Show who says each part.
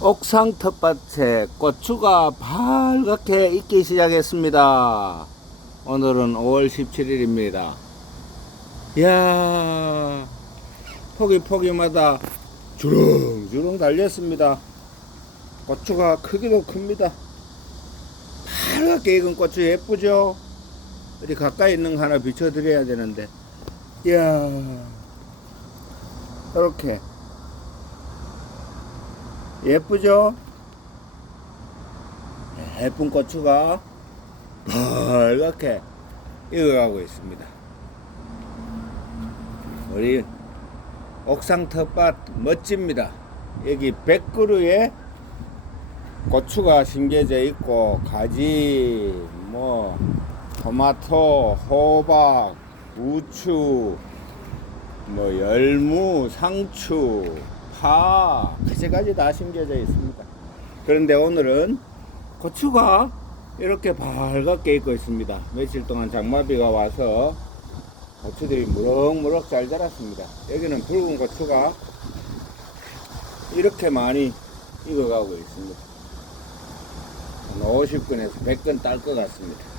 Speaker 1: 옥상 텃밭에 고추가 밝게 익기 시작했습니다. 오늘은 5월 17일입니다. 이야, 포기 포기마다 주렁주렁 달렸습니다. 고추가 크기도 큽니다. 빨갛게 익은 고추 예쁘죠? 어디 가까이 있는 거 하나 비춰드려야 되는데. 이야, 이렇게. 예쁘죠? 예쁜 고추가 빨갛게 익어가고 있습니다. 우리 옥상 텃밭 멋집니다. 여기 100그루에 고추가 심겨져 있고 가지, 뭐 토마토, 호박, 우추, 뭐 열무, 상추, 파, 가지가지 다 심겨져 있습니다. 그런데 오늘은 고추가 이렇게 밝게 익고 있습니다. 며칠 동안 장마비가 와서 고추들이 무럭무럭 잘 자랐습니다. 여기는 붉은 고추가 이렇게 많이 익어가고 있습니다. 한 50근에서 100근 딸 것 같습니다.